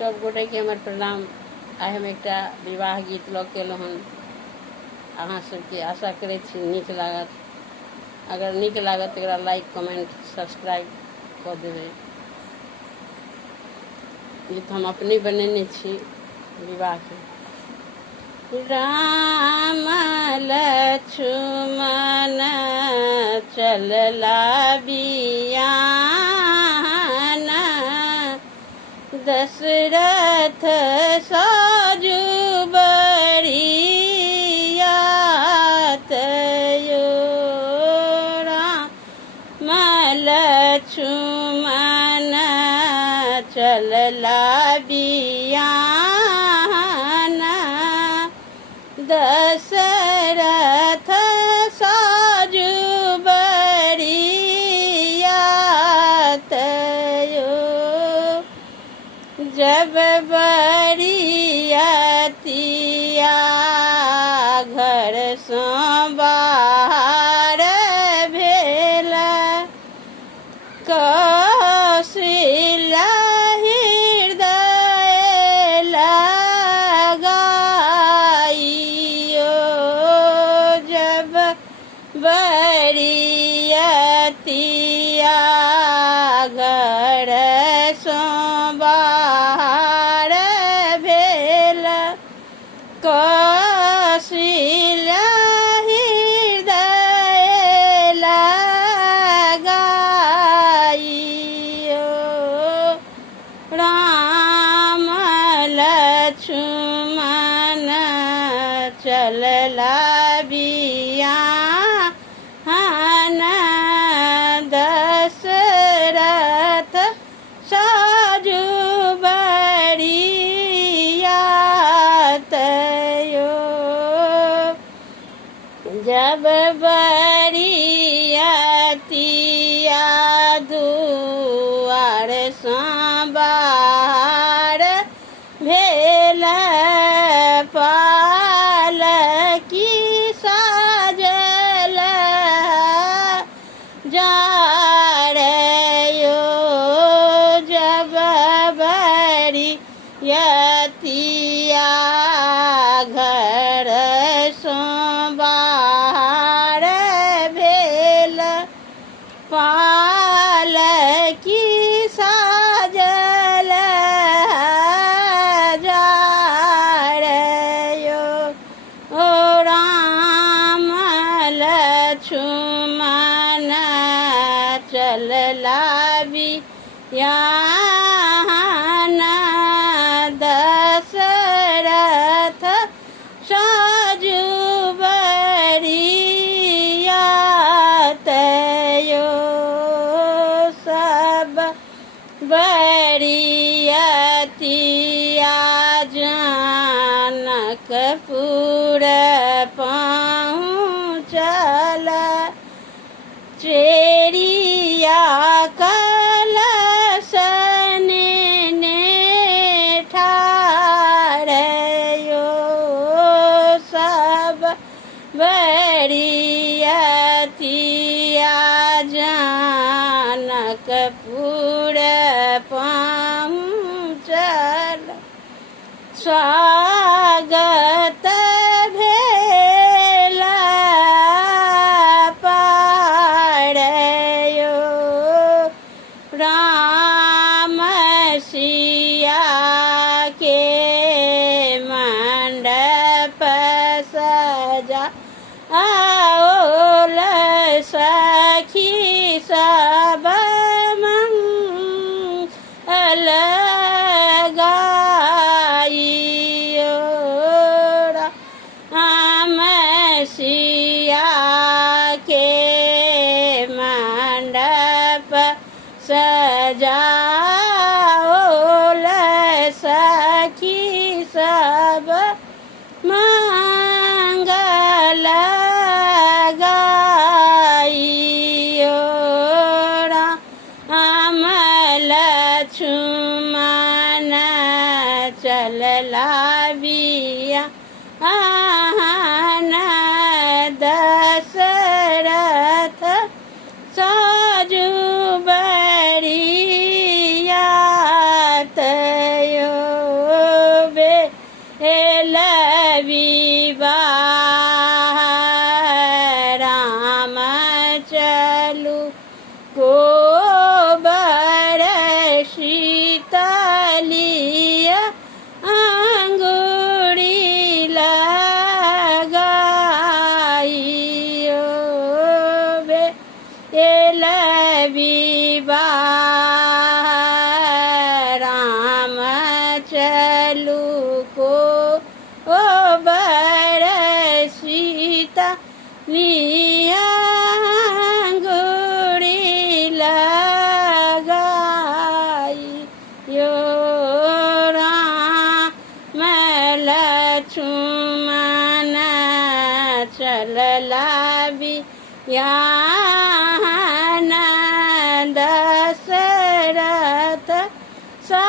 सब गोटे के हमर प्रणाम। आइ हम एक विवाह गीत लऽ के एलहुँ हन। अहाँ सबके आशा करै छी नीक लागत। अगर नीक लागत तो लाइक कमेंट सब्सक्राइब कऽ देबै। गीत हम अपने बनेने छी विवाह के। राम लक्ष्मण चलला बियान, दशरथ साजु बरियात यो। राम लक्ष्मण चलला बियान, दशरथ साजु बरियात यो। जब बरियतिया घर से बाहर भेल, कौशल्या हृदय लगाइयो। जब बरियतिया घर से बाहर भेल, कौशल्या हृदय लगाइयो। राम लक्ष्मण चलला बियान, दशरथ साजु बरियात यो। जब बरियतिया दुआर से बाहर भेल, पालकी साजल जारयो। जब बरियतिया घर से बाहर भेल, पालकी साजल जारयो। ओ राम लक्ष्मण चलला बियान, दशरथ साजु बरियात यो। सब बरियतिया जनकपुर पहुँचल, चेरिया कलश नेने ठारयो। सब बरियतिया जनकपुर पहुँचल, स्वागत भेल पारयो। राम सिया के मंडप सजा आओल, सखी सब मंगल गाइयो। राम सिया के मंडप सजाओल, सखी सब मंगल गाइयो। राम लक्ष्मण चलला बियान, दशरथ साजु बरियात यो। सीतलिया अंगूरी लगाइयो बेल विवाह राम चलू को ओ बर सीता लिया अंगूरी लगाइयो राम लक्ष्मण चलला बियाहन दशरथ सा